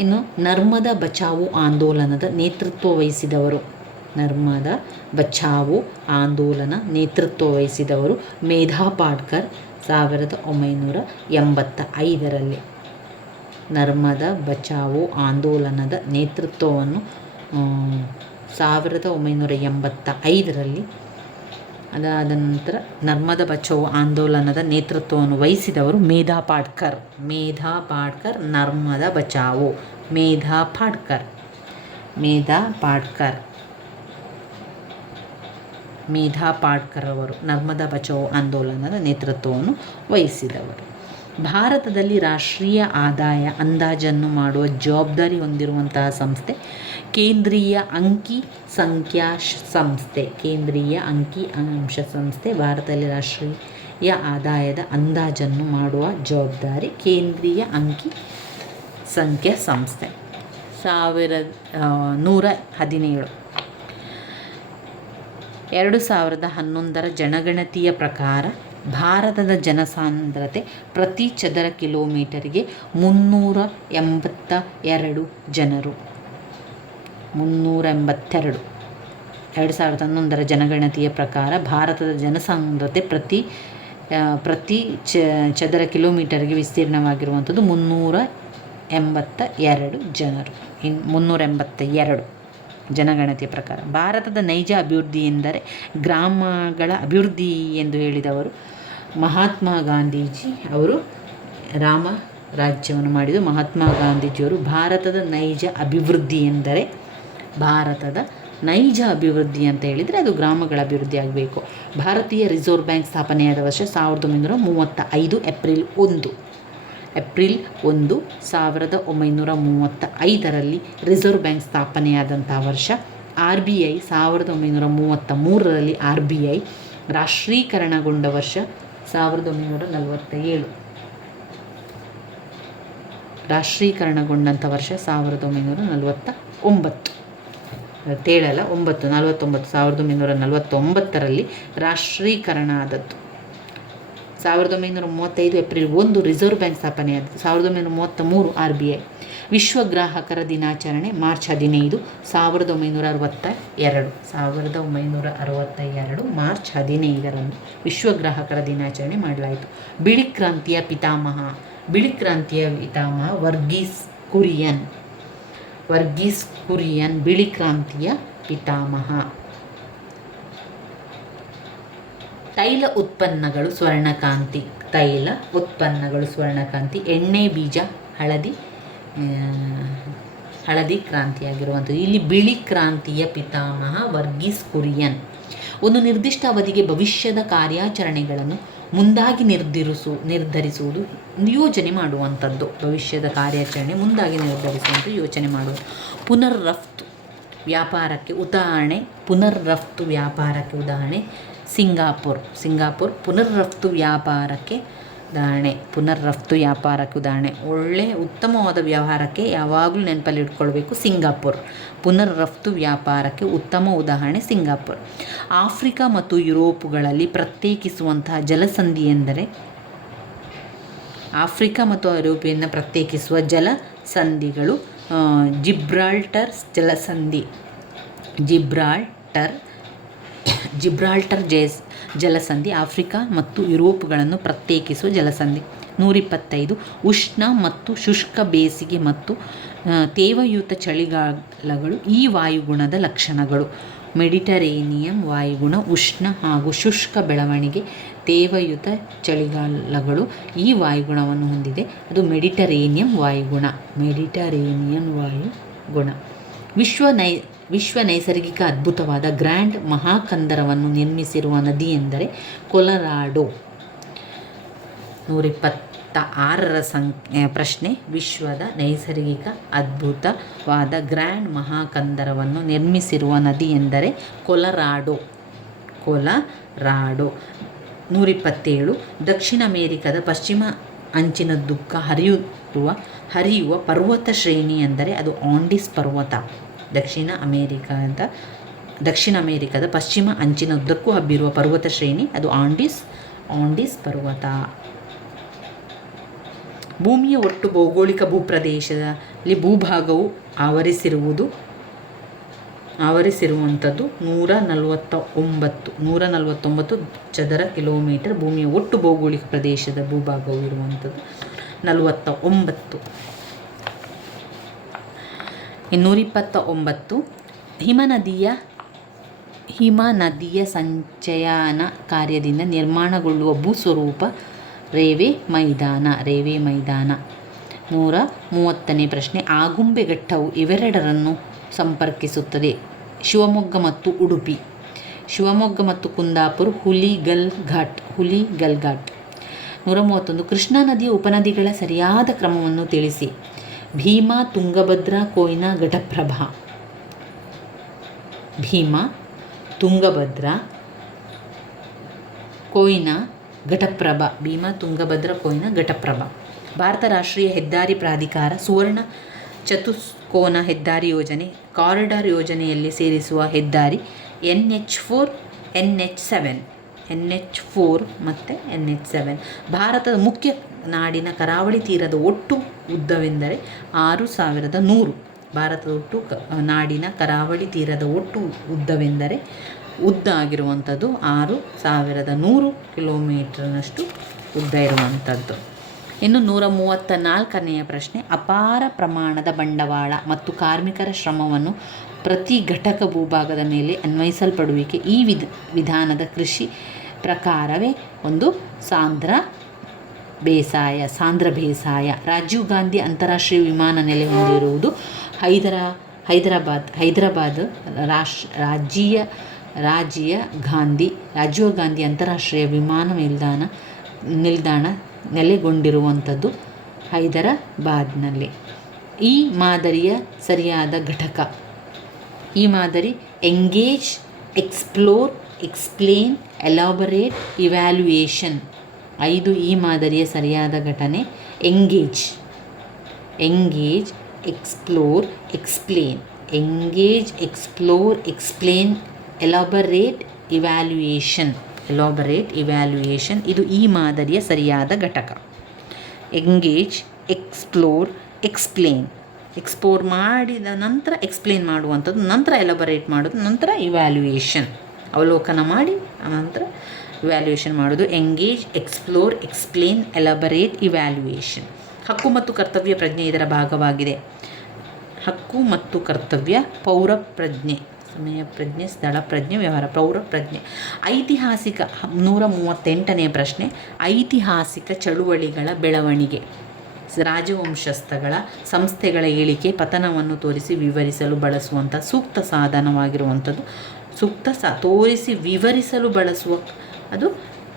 ಇನ್ನು ನರ್ಮದಾ ಬಚಾವೋ ಆಂದೋಲನದ ನೇತೃತ್ವ ವಹಿಸಿದವರು ಮೇಧಾ ಪಾಟ್ಕರ್ 1985ರಲ್ಲಿ. ನರ್ಮದಾ ಬಚಾವೋ ಆಂದೋಲನದ ನೇತೃತ್ವವನ್ನು 1985ರಲ್ಲಿ. ಅದಾದ ನಂತರ ನರ್ಮದಾ ಬಚಾವೋ ಆಂದೋಲನದ ನೇತೃತ್ವವನ್ನು ವಹಿಸಿದವರು ಮೇಧಾ ಪಾಟ್ಕರ್. ನರ್ಮದಾ ಬಚಾವೋ, ಮೇಧಾ ಪಾಟ್ಕರ್ ಅವರು ನರ್ಮದಾ ಬಚಾವೋ ಆಂದೋಲನದ ನೇತೃತ್ವವನ್ನು ವಹಿಸಿದವರು. ಭಾರತದಲ್ಲಿ ರಾಷ್ಟ್ರೀಯ ಆದಾಯ ಅಂದಾಜನ್ನು ಮಾಡುವ ಜವಾಬ್ದಾರಿ ಹೊಂದಿರುವಂತಹ ಸಂಸ್ಥೆ ಕೇಂದ್ರೀಯ ಅಂಕಿ ಸಂಖ್ಯಾ ಸಂಸ್ಥೆ. ಭಾರತದಲ್ಲಿ ರಾಷ್ಟ್ರೀಯ ಆದಾಯದ ಅಂದಾಜನ್ನು ಮಾಡುವ ಜವಾಬ್ದಾರಿ ಕೇಂದ್ರೀಯ ಅಂಕಿ ಸಂಖ್ಯಾ ಸಂಸ್ಥೆ. 1117. 2011ರ ಜನಗಣತಿಯ ಪ್ರಕಾರ ಭಾರತದ ಜನಸಾಂದ್ರತೆ ಪ್ರತಿ ಚದರ ಕಿಲೋಮೀಟರಿಗೆ 382 ಜನರು. 2011ರ ಜನಗಣತಿಯ ಪ್ರಕಾರ ಭಾರತದ ಜನಸಾಂದ್ರತೆ ಪ್ರತಿ ಚದರ ಕಿಲೋಮೀಟರ್ಗೆ ವಿಸ್ತೀರ್ಣವಾಗಿರುವಂಥದ್ದು 382 ಜನರು. 382 ಜನಗಣತಿಯ ಪ್ರಕಾರ. ಭಾರತದ ನೈಜ ಅಭಿವೃದ್ಧಿ ಎಂದರೆ ಗ್ರಾಮಗಳ ಅಭಿವೃದ್ಧಿ ಎಂದು ಹೇಳಿದವರು ಮಹಾತ್ಮ ಗಾಂಧೀಜಿ ಅವರು. ರಾಮ ರಾಜ್ಯವನ್ನು ಮಾಡಿದ ಮಹಾತ್ಮ ಗಾಂಧೀಜಿಯವರು ಭಾರತದ ನೈಜ ಅಭಿವೃದ್ಧಿ ಅಂತ ಹೇಳಿದರೆ ಅದು ಗ್ರಾಮಗಳ ಅಭಿವೃದ್ಧಿ ಆಗಬೇಕು. ಭಾರತೀಯ ರಿಸರ್ವ್ ಬ್ಯಾಂಕ್ ಸ್ಥಾಪನೆಯಾದ ವರ್ಷ 1935 ಏಪ್ರಿಲ್ 1. 1935ರಲ್ಲಿ ರಿಸರ್ವ್ ಬ್ಯಾಂಕ್ ಸ್ಥಾಪನೆಯಾದಂಥ ವರ್ಷ. RBI 1933ರಲ್ಲಿ RBI ರಾಷ್ಟ್ರೀಕರಣಗೊಂಡ ವರ್ಷ 1947. ರಾಷ್ಟ್ರೀಕರಣಗೊಂಡಂಥ ವರ್ಷ 1949. 1949ರಲ್ಲಿ ರಾಷ್ಟ್ರೀಕರಣ ಆದದ್ದು. 1935 ಏಪ್ರಿಲ್ 1 ರಿಸರ್ವ್ ಬ್ಯಾಂಕ್ ಸ್ಥಾಪನೆಯಾದದ್ದು. 1933 RBI. ವಿಶ್ವ ಗ್ರಾಹಕರ ದಿನಾಚರಣೆ ಮಾರ್ಚ್ 15, 1962. 1962 ಮಾರ್ಚ್ 15ರಂದು ವಿಶ್ವ ಗ್ರಾಹಕರ ದಿನಾಚರಣೆ ಮಾಡಲಾಯಿತು. ಬಿಳಿ ಕ್ರಾಂತಿಯ ಪಿತಾಮಹ ವರ್ಗೀಸ್ ಕುರಿಯನ್. ಬಿಳಿ ಕ್ರಾಂತಿಯ ಪಿತಾಮಹ. ತೈಲ ಉತ್ಪನ್ನಗಳು ಸ್ವರ್ಣಕಾಂತಿ. ಎಣ್ಣೆ ಬೀಜ ಹಳದಿ ಕ್ರಾಂತಿಯಾಗಿರುವಂಥದ್ದು. ಇಲ್ಲಿ ಬಿಳಿ ಕ್ರಾಂತಿಯ ಪಿತಾಮಹ ವರ್ಗೀಸ್ ಕುರಿಯನ್. ಒಂದು ನಿರ್ದಿಷ್ಟ ಅವಧಿಗೆ ಭವಿಷ್ಯದ ಕಾರ್ಯಾಚರಣೆಗಳನ್ನು ಮುಂದಾಗಿ ನಿರ್ಧರಿಸುವುದು ಯೋಚನೆ ಮಾಡುವಂಥದ್ದು. ಭವಿಷ್ಯದ ಕಾರ್ಯಾಚರಣೆ ಮುಂದಾಗಿ ನಿರ್ಧರಿಸುವಂಥ ಯೋಚನೆ ಮಾಡುವುದು. ಪುನರ್ರಫ್ತು ವ್ಯಾಪಾರಕ್ಕೆ ಉದಾಹರಣೆ ಸಿಂಗಾಪುರ್. ಪುನರ್ರಫ್ತು ವ್ಯಾಪಾರಕ್ಕೆ ಉದಾಹರಣೆ. ಉತ್ತಮವಾದ ವ್ಯವಹಾರಕ್ಕೆ ಯಾವಾಗಲೂ ನೆನಪಲ್ಲಿ ಇಟ್ಕೊಳ್ಬೇಕು ಸಿಂಗಾಪುರ್. ಪುನರ್ರಫ್ತು ವ್ಯಾಪಾರಕ್ಕೆ ಉತ್ತಮ ಉದಾಹರಣೆ ಸಿಂಗಾಪುರ್. ಆಫ್ರಿಕಾ ಮತ್ತು ಯುರೋಪ್ಗಳಲ್ಲಿ ಪ್ರತ್ಯೇಕಿಸುವಂತಹ ಜಲಸಂಧಿ ಎಂದರೆ ಪ್ರತ್ಯೇಕಿಸುವ ಜಲಸಂಧಿಗಳು ಜಿಬ್ರಾಲ್ಟರ್ ಜಲಸಂಧಿ. ಜಿಬ್ರಾಲ್ಟರ್ ಜಲಸಂಧಿ ಆಫ್ರಿಕಾ ಮತ್ತು ಯುರೋಪ್ಗಳನ್ನು ಪ್ರತ್ಯೇಕಿಸುವ ಜಲಸಂಧಿ. 125 ಉಷ್ಣ ಮತ್ತು ಶುಷ್ಕ ಬೇಸಿಗೆ ಮತ್ತು ತೇವಯುತ ಚಳಿಗಾಲಗಳು ಈ ವಾಯುಗುಣದ ಲಕ್ಷಣಗಳು. ಮೆಡಿಟರೇನಿಯನ್ ವಾಯುಗುಣ ಉಷ್ಣ ಹಾಗೂ ಶುಷ್ಕ ಬೆಳವಣಿಗೆ. ತೇವಯುತ ಚಳಿಗಾಲಗಳು ಈ ವಾಯುಗುಣವನ್ನು ಹೊಂದಿದೆ. ಅದು ಮೆಡಿಟರೇನಿಯನ್ ವಾಯುಗುಣ. ವಿಶ್ವ ನೈಸರ್ಗಿಕ ಅದ್ಭುತವಾದ ಗ್ರ್ಯಾಂಡ್ ಮಹಾಕಂದರವನ್ನು ನಿರ್ಮಿಸಿರುವ ನದಿ ಎಂದರೆ ಕೊಲರಾಡೋ. 126ರ ಪ್ರಶ್ನೆ. ವಿಶ್ವದ ನೈಸರ್ಗಿಕ ಅದ್ಭುತವಾದ ಗ್ರ್ಯಾಂಡ್ ಮಹಾಕಂದರವನ್ನು ನಿರ್ಮಿಸಿರುವ ನದಿ ಎಂದರೆ ಕೊಲರಾಡೋ. 127 ದಕ್ಷಿಣ ಅಮೆರಿಕದ ಪಶ್ಚಿಮ ಅಂಚಿನುದ್ದಕ್ಕೂ ಹರಿಯುವ ಪರ್ವತ ಶ್ರೇಣಿ ಎಂದರೆ ಅದು ಆಂಡೀಸ್ ಪರ್ವತ. ದಕ್ಷಿಣ ಅಮೆರಿಕದ ಪಶ್ಚಿಮ ಅಂಚಿನುದ್ದಕ್ಕೂ ಹಬ್ಬಿರುವ ಪರ್ವತ ಶ್ರೇಣಿ ಅದು ಆಂಡೀಸ್ ಪರ್ವತ. ಭೂಮಿಯ ಒಟ್ಟು ಭೌಗೋಳಿಕ ಭೂಪ್ರದೇಶದಲ್ಲಿ ಭೂಭಾಗವು ಆವರಿಸಿರುವಂಥದ್ದು 149 ಚದರ ಕಿಲೋಮೀಟರ್. ಭೂಮಿಯ ಒಟ್ಟು ಭೌಗೋಳಿಕ ಪ್ರದೇಶದ ಭೂಭಾಗವು ಇರುವಂಥದ್ದು 49. 129 ಹಿಮನದಿಯ ಸಂಚಯನ ಕಾರ್ಯದಿಂದ ನಿರ್ಮಾಣಗೊಳ್ಳುವ ಭೂಸ್ವರೂಪ ರೇವೆ ಮೈದಾನ. 130ನೇ ಪ್ರಶ್ನೆ. ಆಗುಂಬೆ ಘಟ್ಟವು ಇವೆರಡರನ್ನು ಸಂಪರ್ಕಿಸುತ್ತದೆ. ಶಿವಮೊಗ್ಗ ಮತ್ತು ಉಡುಪಿ. ಶಿವಮೊಗ್ಗ ಮತ್ತು ಕುಂದಾಪುರ ಹುಲಿಗಲ್ ಘಾಟ್. 131. ಕೃಷ್ಣಾ ನದಿಯ ಉಪನದಿಗಳ ಸರಿಯಾದ ಕ್ರಮವನ್ನು ತಿಳಿಸಿ. ಭೀಮಾ, ತುಂಗಭದ್ರಾ, ಕೊಯ್ನಾ, ಘಟಪ್ರಭಾ. ಭೀಮಾ, ತುಂಗಭದ್ರಾ, ಕೊಯ್ನಾ, ಘಟಪ್ರಭಾ. ಭೀಮಾ, ತುಂಗಭದ್ರಾ, ಕೊಯ್ನಾ, ಘಟಪ್ರಭಾ. ಭಾರತ ರಾಷ್ಟ್ರೀಯ ಹೆದ್ದಾರಿ ಪ್ರಾಧಿಕಾರ ಸುವರ್ಣ ಚತುಷ್ಕೋನ ಹೆದ್ದಾರಿ ಯೋಜನೆ, ಕಾರಿಡಾರ್ ಯೋಜನೆಯಲ್ಲಿ ಸೇರಿಸುವ ಹೆದ್ದಾರಿ NH4, NH7. NH4 ಮತ್ತು NH7. ಭಾರತದ ಮುಖ್ಯ ನಾಡಿನ ಕರಾವಳಿ ತೀರದ ಒಟ್ಟು ಉದ್ದವೆಂದರೆ 6100. ಭಾರತದ ಒಟ್ಟು ನಾಡಿನ ಕರಾವಳಿ ತೀರದ ಒಟ್ಟು ಉದ್ದವೆಂದರೆ ಉದ್ದ ಆಗಿರುವಂಥದ್ದು 6100 ಕಿಲೋಮೀಟರ್ನಷ್ಟು ಉದ್ದ ಇರುವಂಥದ್ದು. ಇನ್ನು 134ನೆಯ ಪ್ರಶ್ನೆ. ಅಪಾರ ಪ್ರಮಾಣದ ಬಂಡವಾಳ ಮತ್ತು ಕಾರ್ಮಿಕರ ಶ್ರಮವನ್ನು ಪ್ರತಿ ಘಟಕ ಭೂಭಾಗದ ಮೇಲೆ ಅನ್ವಯಿಸಲ್ಪಡುವಿಕೆ ಈ ವಿಧಾನದ ಕೃಷಿ ಪ್ರಕಾರವೇ ಒಂದು ಸಾಂದ್ರ ಬೇಸಾಯ. ರಾಜೀವ್ ಗಾಂಧಿ ಅಂತಾರಾಷ್ಟ್ರೀಯ ವಿಮಾನ ನೆಲೆ ಹೊಂದಿರುವುದು ಹೈದರಾಬಾದ್. ರಾಜೀವ್ ಗಾಂಧಿ ಅಂತಾರಾಷ್ಟ್ರೀಯ ವಿಮಾನ ನಿಲ್ದಾಣ ನೆಲೆಗೊಂಡಿರುವಂಥದ್ದು ಹೈದರಾಬಾದ್ನಲ್ಲಿ. ಈ ಮಾದರಿಯ ಸರಿಯಾದ ಘಟಕ. ಈ ಮಾದರಿ engage, explore, explain, elaborate, evaluation. 5 ಈ ಮಾದರಿಯ ಸರಿಯಾದ ಘಟನೆ engage, explore, explain. Engage, explore, explain, elaborate, evaluation. ಇದು ಈ ಮಾದರಿಯ ಸರಿಯಾದ ಘಟಕ. Engage, explore, explain. ಎಕ್ಸ್ಪ್ಲೋರ್ ಮಾಡಿದ ನಂತರ ಎಕ್ಸ್ಪ್ಲೇನ್ ಮಾಡುವಂಥದ್ದು, ನಂತರ ಎಲಾಬರೇಟ್ ಮಾಡೋದು, ನಂತರ ಇವ್ಯಾಲ್ಯೂಯೇಷನ್. ಅವಲೋಕನ ಮಾಡಿ ನಂತರ ಇವ್ಯಾಲ್ಯೂಯೇಷನ್ ಮಾಡೋದು. Engage, explore, explain, elaborate, evaluation. ಹಕ್ಕು ಮತ್ತು ಕರ್ತವ್ಯ ಪ್ರಜ್ಞೆ ಇದರ ಭಾಗವಾಗಿದೆ. ಹಕ್ಕು ಮತ್ತು ಕರ್ತವ್ಯ, ಪೌರ ಪ್ರಜ್ಞೆ, ಸಮಯ ಪ್ರಜ್ಞೆ, ಸ್ಥಳ ಪ್ರಜ್ಞೆ, ವ್ಯವಹಾರ, ಪೌರ ಪ್ರಜ್ಞೆ. ಐತಿಹಾಸಿಕ. 138ನೇ ಪ್ರಶ್ನೆ. ಐತಿಹಾಸಿಕ ಚಳುವಳಿಗಳ ಬೆಳವಣಿಗೆ. ರಾಜವಂಶಸ್ಥಗಳ ಸಂಸ್ಥೆಗಳ ಏಳಿಗೆ ಪತನವನ್ನು ತೋರಿಸಿ ವಿವರಿಸಲು ಬಳಸುವಂಥ ಸೂಕ್ತ ಸಾಧನವಾಗಿರುವಂಥದ್ದು. ತೋರಿಸಿ ವಿವರಿಸಲು ಬಳಸುವ ಅದು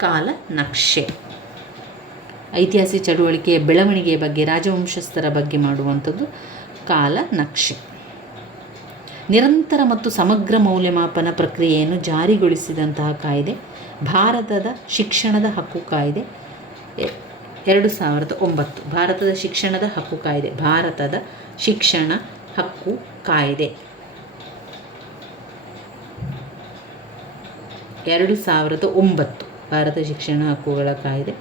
ಕಾಲ ನಕ್ಷೆ. ಐತಿಹಾಸಿಕ ಚಳುವಳಿಕೆಯ ಬೆಳವಣಿಗೆಯ ಬಗ್ಗೆ, ರಾಜವಂಶಸ್ಥರ ಬಗ್ಗೆ ಮಾಡುವಂಥದ್ದು ಕಾಲ ನಕ್ಷೆ. ನಿರಂತರ ಮತ್ತು ಸಮಗ್ರ ಮೌಲ್ಯಮಾಪನ ಪ್ರಕ್ರಿಯೆಯನ್ನು ಜಾರಿಗೊಳಿಸಿದಂತಹ ಕಾಯ್ದೆ ಭಾರತದ ಶಿಕ್ಷಣದ ಹಕ್ಕು ಕಾಯ್ದೆ 2009. ಭಾರತದ ಶಿಕ್ಷಣದ ಹಕ್ಕು ಕಾಯ್ದೆ 2009. ಭಾರತ ಶಿಕ್ಷಣ ಹಕ್ಕುಗಳ ಕಾಯ್ದೆ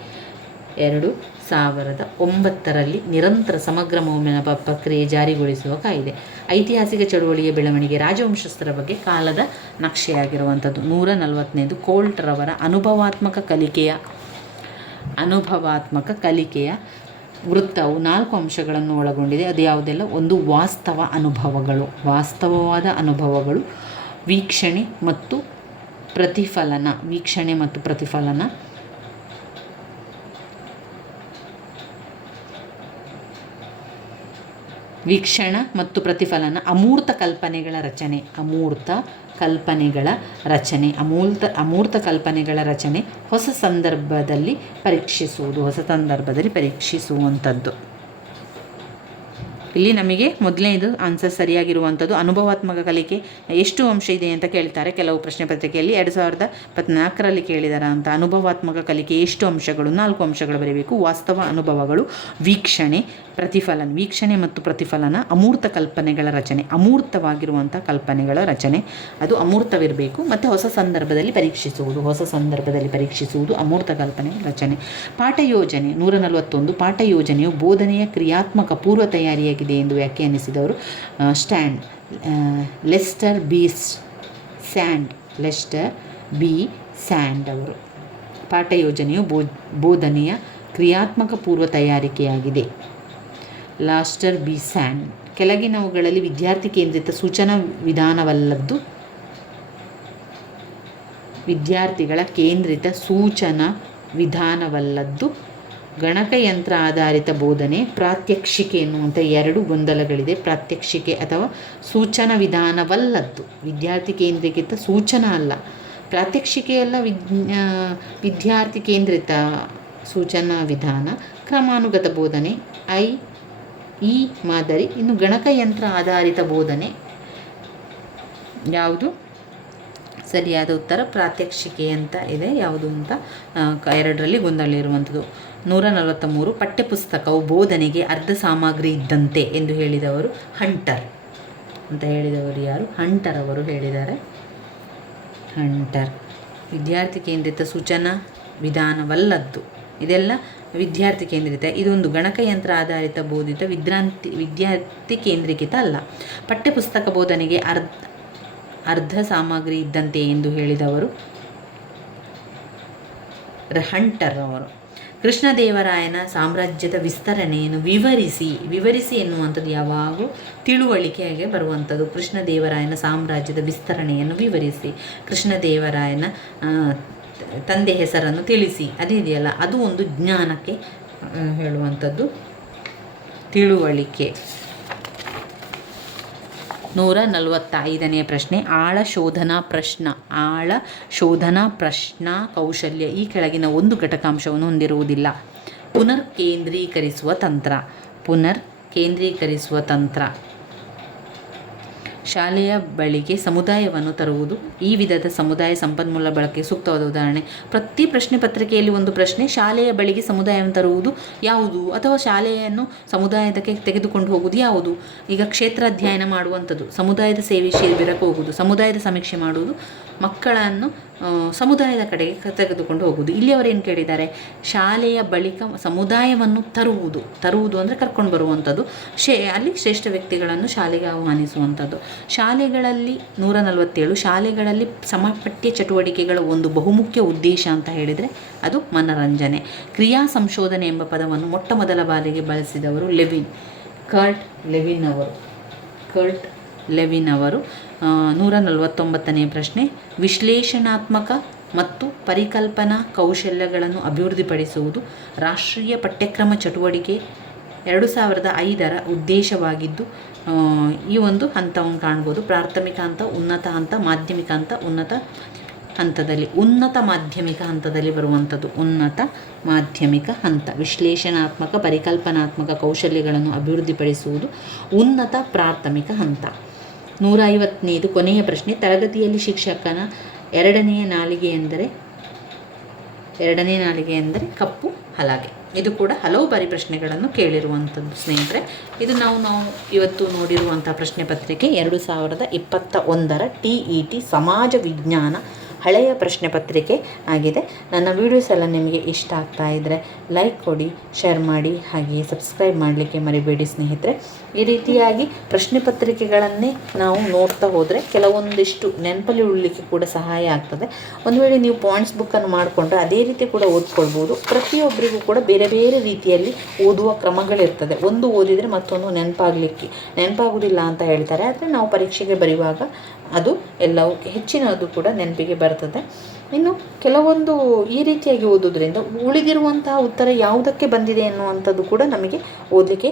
2009ರಲ್ಲಿ ನಿರಂತರ ಸಮಗ್ರ ಮೌಲ್ಯಮಾಪನ ಪ್ರಕ್ರಿಯೆ ಜಾರಿಗೊಳಿಸುವ ಕಾಯ್ದೆ. ಐತಿಹಾಸಿಕ ಚಳುವಳಿಯ ಬೆಳವಣಿಗೆ, ರಾಜವಂಶಸ್ಥರ ಬಗ್ಗೆ ಕಾಲದ ನಕ್ಷೆಯಾಗಿರುವಂಥದ್ದು. 140ನೇದು. ಕೋಲ್ಟ್ರವರ ಅನುಭವಾತ್ಮಕ ಕಲಿಕೆಯ ವೃತ್ತವು 4 ಅಂಶಗಳನ್ನು ಒಳಗೊಂಡಿದೆ. ಅದು ಯಾವುದೆಲ್ಲ? 1. ವಾಸ್ತವವಾದ ಅನುಭವಗಳು, ವೀಕ್ಷಣೆ ಮತ್ತು ಪ್ರತಿಫಲನ. ವೀಕ್ಷಣ ಮತ್ತು ಪ್ರತಿಫಲನ. ಅಮೂರ್ತ ಕಲ್ಪನೆಗಳ ರಚನೆ. ಹೊಸ ಸಂದರ್ಭದಲ್ಲಿ ಪರೀಕ್ಷಿಸುವಂಥದ್ದು. ಇಲ್ಲಿ ನಮಗೆ ಮೊದಲನೇದು ಆನ್ಸರ್ ಸರಿಯಾಗಿರುವಂಥದ್ದು. ಅನುಭವಾತ್ಮಕ ಕಲಿಕೆ ಎಷ್ಟು ಅಂಶ ಇದೆ ಅಂತ ಕೇಳ್ತಾರೆ ಕೆಲವು ಪ್ರಶ್ನೆ ಪತ್ರಿಕೆಯಲ್ಲಿ. 2024ರಲ್ಲಿ ಕೇಳಿದಾರ ಅಂತ. ಅನುಭವಾತ್ಮಕ ಕಲಿಕೆ ಎಷ್ಟು ಅಂಶಗಳು? 4 ಅಂಶಗಳು ಬರೀಬೇಕು. ವಾಸ್ತವ ಅನುಭವಗಳು, ವೀಕ್ಷಣೆ ಮತ್ತು ಪ್ರತಿಫಲನ, ಅಮೂರ್ತ ಕಲ್ಪನೆಗಳ ರಚನೆ. ಅಮೂರ್ತವಾಗಿರುವಂಥ ಕಲ್ಪನೆಗಳ ರಚನೆ, ಅದು ಅಮೂರ್ತವಿರಬೇಕು. ಮತ್ತು ಹೊಸ ಸಂದರ್ಭದಲ್ಲಿ ಪರೀಕ್ಷಿಸುವುದು ಅಮೂರ್ತ ಕಲ್ಪನೆಗಳ ರಚನೆ. ಪಾಠ ಯೋಜನೆ 141. ಪಾಠ ಯೋಜನೆಯು ಬೋಧನೆಯ ಕ್ರಿಯಾತ್ಮಕ ಪೂರ್ವ ತಯಾರಿಯಾಗಿದೆ ಎಂದು ವ್ಯಾಖ್ಯಾನಿಸಿದವರು ಲೆಸ್ಟರ್ ಬಿ ಸ್ಯಾಂಡ್ ಅವರು. ಪಾಠ ಯೋಜನೆಯು ಬೋಧನೆಯ ಕ್ರಿಯಾತ್ಮಕ ಪೂರ್ವ ತಯಾರಿಕೆಯಾಗಿದೆ. ಲಾಸ್ಟರ್ ಬಿ ಸ್ಯಾಂಡ್. ಕೆಳಗಿನವುಗಳಲ್ಲಿ ವಿದ್ಯಾರ್ಥಿ ಕೇಂದ್ರಿತ ಸೂಚನಾ ವಿಧಾನವಲ್ಲದ್ದು ವಿದ್ಯಾರ್ಥಿಗಳ ಕೇಂದ್ರಿತ ಸೂಚನಾ ವಿಧಾನವಲ್ಲದ್ದು ಗಣಕಯಂತ್ರ ಆಧಾರಿತ ಬೋಧನೆ, ಪ್ರಾತ್ಯಕ್ಷಿಕೆ ಎನ್ನುವಂಥ ಎರಡು ಗೊಂದಲಗಳಿದೆ. ಪ್ರಾತ್ಯಕ್ಷಿಕೆ ಅಥವಾ ಸೂಚನಾ ವಿಧಾನವಲ್ಲದ್ದು, ವಿದ್ಯಾರ್ಥಿ ಕೇಂದ್ರೀಕೃತ ಸೂಚನಾ ಅಲ್ಲ. ಪ್ರಾತ್ಯಕ್ಷಿಕೆಯಲ್ಲ ವಿದ್ಯಾರ್ಥಿ ಕೇಂದ್ರಿತ ಸೂಚನಾ ವಿಧಾನ, ಕ್ರಮಾನುಗತ ಬೋಧನೆ ಈ ಮಾದರಿ. ಇನ್ನು ಗಣಕಯಂತ್ರ ಆಧಾರಿತ ಬೋಧನೆ ಯಾವುದು? ಸರಿಯಾದ ಉತ್ತರ ಪ್ರಾತ್ಯಕ್ಷಿಕೆ ಅಂತ ಇದೆ. ಯಾವುದು ಅಂತ ಎರಡರಲ್ಲಿ ಗೊಂದಲ ಇರುವಂಥದ್ದು. 143 ಪಠ್ಯಪುಸ್ತಕವು ಬೋಧನೆಗೆ ಅರ್ಧ ಸಾಮಗ್ರಿ ಇದ್ದಂತೆ ಎಂದು ಹೇಳಿದವರು ಹಂಟರ್ ಅಂತ ಹೇಳಿದವರು ಯಾರು? ಹಂಟರ್ ಅವರು ಹೇಳಿದ್ದಾರೆ. ಹಂಟರ್. ವಿದ್ಯಾರ್ಥಿ ಕೇಂದ್ರಿತ ಸೂಚನಾ ವಿಧಾನವಲ್ಲದ್ದು, ಇದೆಲ್ಲ ವಿದ್ಯಾರ್ಥಿ ಕೇಂದ್ರಿತ. ಇದೊಂದು ಗಣಕಯಂತ್ರ ಆಧಾರಿತ ಬೋಧಿತ ವಿದ್ಯಾರ್ಥಿ ಕೇಂದ್ರೀಕೃತ ಅಲ್ಲ. ಪಠ್ಯಪುಸ್ತಕ ಬೋಧನೆಗೆ ಅರ್ಧ ಸಾಮಗ್ರಿ ಇದ್ದಂತೆ ಎಂದು ಹೇಳಿದವರು ಹಂಟರ್ ಅವರು. ಕೃಷ್ಣದೇವರಾಯನ ಸಾಮ್ರಾಜ್ಯದ ವಿಸ್ತರಣೆಯನ್ನು ವಿವರಿಸಿ ಎನ್ನುವಂಥದ್ದು ಯಾವಾಗೂ ತಿಳುವಳಿಕೆಗೆ ಬರುವಂಥದ್ದು. ಕೃಷ್ಣದೇವರಾಯನ ಸಾಮ್ರಾಜ್ಯದ ವಿಸ್ತರಣೆಯನ್ನು ವಿವರಿಸಿ, ಕೃಷ್ಣದೇವರಾಯನ ತಂದೆ ಹೆಸರನ್ನು ತಿಳಿಸಿ, ಅದಿದೆಯಲ್ಲ, ಅದು ಒಂದು ಜ್ಞಾನಕ್ಕೆ ಹೇಳುವಂಥದ್ದು ತಿಳುವಳಿಕೆ. 145ನೇ ಪ್ರಶ್ನೆ, ಆಳ ಶೋಧನಾ ಪ್ರಶ್ನಾ ಕೌಶಲ್ಯ ಈ ಕೆಳಗಿನ ಒಂದು ಘಟಕಾಂಶವನ್ನು ಹೊಂದಿರುವುದಿಲ್ಲ. ಪುನರ್ ಕೇಂದ್ರೀಕರಿಸುವ ತಂತ್ರ. ಶಾಲೆಯ ಬಳಿಗೆ ಸಮುದಾಯವನ್ನು ತರುವುದು. ಈ ವಿಧದ ಸಮುದಾಯ ಸಂಪನ್ಮೂಲ ಬಳಕೆಗೆ ಸೂಕ್ತವಾದ ಉದಾಹರಣೆ. ಪ್ರತಿ ಪ್ರಶ್ನೆ ಪತ್ರಿಕೆಯಲ್ಲಿ ಒಂದು ಪ್ರಶ್ನೆ, ಶಾಲೆಯ ಬಳಿಗೆ ಸಮುದಾಯವನ್ನು ತರುವುದು ಯಾವುದು, ಅಥವಾ ಶಾಲೆಯನ್ನು ಸಮುದಾಯದಕ್ಕೆ ತೆಗೆದುಕೊಂಡು ಹೋಗುವುದು ಯಾವುದು? ಈಗ ಕ್ಷೇತ್ರ ಅಧ್ಯಯನ ಮಾಡುವಂಥದ್ದು, ಸಮುದಾಯದ ಸೇವೆ ಶಿಬಿರಕ್ಕೆ ಹೋಗುವುದು, ಸಮುದಾಯದ ಸಮೀಕ್ಷೆ ಮಾಡುವುದು, ಮಕ್ಕಳನ್ನು ಸಮುದಾಯದ ಕಡೆಗೆ ತೆಗೆದುಕೊಂಡು ಹೋಗುವುದು. ಇಲ್ಲಿ ಅವರೇನು ಕೇಳಿದ್ದಾರೆ? ಶಾಲೆಯ ಬಳಿಕ ಸಮುದಾಯವನ್ನು ತರುವುದು ಅಂದರೆ ಕರ್ಕೊಂಡು ಬರುವಂಥದ್ದು. ಅಲ್ಲಿ ಶ್ರೇಷ್ಠ ವ್ಯಕ್ತಿಗಳನ್ನು ಶಾಲೆಗೆ ಆಹ್ವಾನಿಸುವಂಥದ್ದು. ಶಾಲೆಗಳಲ್ಲಿ 147 ಶಾಲೆಗಳಲ್ಲಿ ಸಮಪಠ್ಯ ಚಟುವಟಿಕೆಗಳ ಒಂದು ಬಹುಮುಖ್ಯ ಉದ್ದೇಶ ಅಂತ ಹೇಳಿದರೆ ಅದು ಮನರಂಜನೆ. ಕ್ರಿಯಾ ಸಂಶೋಧನೆ ಎಂಬ ಪದವನ್ನು ಮೊಟ್ಟ ಮೊದಲ ಬಾರಿಗೆ ಬಳಸಿದವರು ಕರ್ಟ್ ಲೆವಿನ್ ಅವರು. 149ನೇ ಪ್ರಶ್ನೆ, ವಿಶ್ಲೇಷಣಾತ್ಮಕ ಮತ್ತು ಪರಿಕಲ್ಪನಾ ಕೌಶಲ್ಯಗಳನ್ನು ಅಭಿವೃದ್ಧಿಪಡಿಸುವುದು ರಾಷ್ಟ್ರೀಯ ಪಠ್ಯಕ್ರಮ ಚಟುವಟಿಕೆ 2005ರ ಉದ್ದೇಶವಾಗಿದ್ದು ಈ ಒಂದು ಹಂತವನ್ನು ಕಾಣ್ಬೋದು. ಪ್ರಾಥಮಿಕ ಹಂತ, ಉನ್ನತ ಹಂತ, ಮಾಧ್ಯಮಿಕ ಹಂತ, ಉನ್ನತ ಮಾಧ್ಯಮಿಕ ಹಂತದಲ್ಲಿ ಬರುವಂಥದ್ದು. ಉನ್ನತ ಮಾಧ್ಯಮಿಕ ಹಂತ. ವಿಶ್ಲೇಷಣಾತ್ಮಕ ಪರಿಕಲ್ಪನಾತ್ಮಕ ಕೌಶಲ್ಯಗಳನ್ನು ಅಭಿವೃದ್ಧಿಪಡಿಸುವುದು ಉನ್ನತ ಪ್ರಾಥಮಿಕ ಹಂತ. 150ನೇದು ಕೊನೆಯ ಪ್ರಶ್ನೆ, ತರಗತಿಯಲ್ಲಿ ಶಿಕ್ಷಕನ ಎರಡನೇ ನಾಲಿಗೆ ಎಂದರೆ ಕಪ್ಪು ಹಲಗೆ. ಇದು ಕೂಡ ಹಲವು ಬಾರಿ ಪ್ರಶ್ನೆಗಳನ್ನು ಕೇಳಿರುವಂಥದ್ದು ಸ್ನೇಹಿತರೆ. ಇದು ನಾವು ಇವತ್ತು ನೋಡಿರುವಂಥ ಪ್ರಶ್ನೆ ಪತ್ರಿಕೆ 2021ರ TET ಸಮಾಜ ವಿಜ್ಞಾನ ಹಳೆಯ ಪ್ರಶ್ನೆ ಪತ್ರಿಕೆ ಆಗಿದೆ. ನನ್ನ ವೀಡಿಯೋಸ್ ಎಲ್ಲ ನಿಮಗೆ ಇಷ್ಟ ಆಗ್ತಾ ಇದ್ದರೆ ಲೈಕ್ ಕೊಡಿ, ಶೇರ್ ಮಾಡಿ, ಹಾಗೆಯೇ ಸಬ್ಸ್ಕ್ರೈಬ್ ಮಾಡಲಿಕ್ಕೆ ಮರಿಬೇಡಿ ಸ್ನೇಹಿತರೆ. ಈ ರೀತಿಯಾಗಿ ಪ್ರಶ್ನೆ ಪತ್ರಿಕೆಗಳನ್ನೇ ನಾವು ನೋಡ್ತಾ ಹೋದರೆ ಕೆಲವೊಂದಿಷ್ಟು ನೆನಪಲ್ಲಿ ಉಳಿಲಿಕ್ಕೆ ಕೂಡ ಸಹಾಯ ಆಗ್ತದೆ. ಒಂದು ವೇಳೆ ನೀವು ಪಾಯಿಂಟ್ಸ್ ಬುಕ್ಕನ್ನು ಮಾಡಿಕೊಂಡ್ರೆ ಅದೇ ರೀತಿ ಕೂಡ ಓದ್ಕೊಳ್ಬೋದು. ಪ್ರತಿಯೊಬ್ಬರಿಗೂ ಕೂಡ ಬೇರೆ ಬೇರೆ ರೀತಿಯಲ್ಲಿ ಓದುವ ಕ್ರಮಗಳಿರ್ತದೆ. ಒಂದು ಓದಿದರೆ ಮತ್ತೊಂದು ನೆನಪಾಗುವುದಿಲ್ಲ ಅಂತ ಹೇಳ್ತಾರೆ. ಆದರೆ ನಾವು ಪರೀಕ್ಷೆಗೆ ಬರೆಯುವಾಗ ಅದು ಎಲ್ಲವೂ ಹೆಚ್ಚಿನದು ಕೂಡ ನೆನಪಿಗೆ ಬರ್ತದೆ. ಇನ್ನು ಕೆಲವೊಂದು ಈ ರೀತಿಯಾಗಿ ಓದೋದ್ರಿಂದ ಉಳಿದಿರುವಂತಹ ಉತ್ತರ ಯಾವುದಕ್ಕೆ ಬಂದಿದೆ ಎನ್ನುವಂಥದ್ದು ಕೂಡ ನಮಗೆ ಓದಲಿಕ್ಕೆ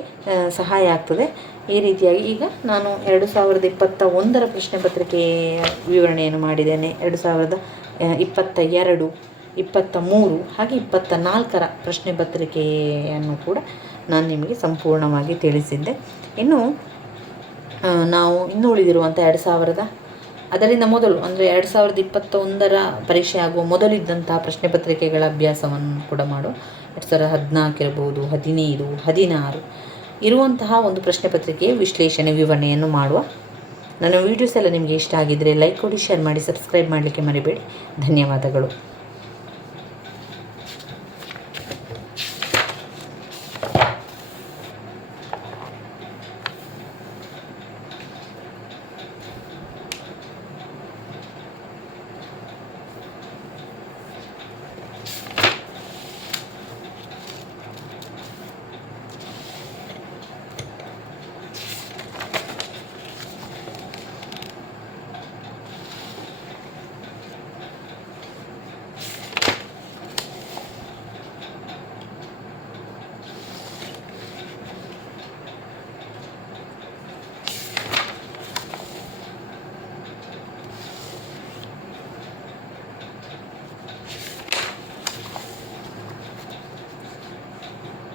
ಸಹಾಯ ಆಗ್ತದೆ. ಈ ರೀತಿಯಾಗಿ ಈಗ ನಾನು 2021ರ ಪ್ರಶ್ನೆ ಪತ್ರಿಕೆಯ ವಿವರಣೆಯನ್ನು ಮಾಡಿದ್ದೇನೆ. 2022, 23 ಹಾಗೆ 24ರ ಪ್ರಶ್ನೆ ಪತ್ರಿಕೆಯನ್ನು ಕೂಡ ನಾನು ನಿಮಗೆ ಸಂಪೂರ್ಣವಾಗಿ ತಿಳಿಸಿದ್ದೆ. ಇನ್ನು ನಾವು ಉಳಿದಿರುವಂಥ ಅದರಿಂದ ಮೊದಲು ಅಂದರೆ 2021ರ ಪರೀಕ್ಷೆ ಆಗುವ ಮೊದಲಿದ್ದಂತಹ ಪ್ರಶ್ನೆ ಪತ್ರಿಕೆಗಳ ಅಭ್ಯಾಸವನ್ನು ಕೂಡ ಮಾಡುವ. 2014 ಇರ್ಬೋದು, 15, 16 ಇರುವಂತಹ ಒಂದು ಪ್ರಶ್ನೆ ಪತ್ರಿಕೆಯ ವಿಶ್ಲೇಷಣೆ ವಿವರಣೆಯನ್ನು ಮಾಡುವ. ನನ್ನ ವೀಡಿಯೋಸ್ ಎಲ್ಲ ನಿಮಗೆ ಇಷ್ಟ ಆಗಿದ್ದರೆ ಲೈಕ್ ಕೊಡಿ, ಶೇರ್ ಮಾಡಿ, ಸಬ್ಸ್ಕ್ರೈಬ್ ಮಾಡಲಿಕ್ಕೆ ಮರಿಬೇಡಿ. ಧನ್ಯವಾದಗಳು.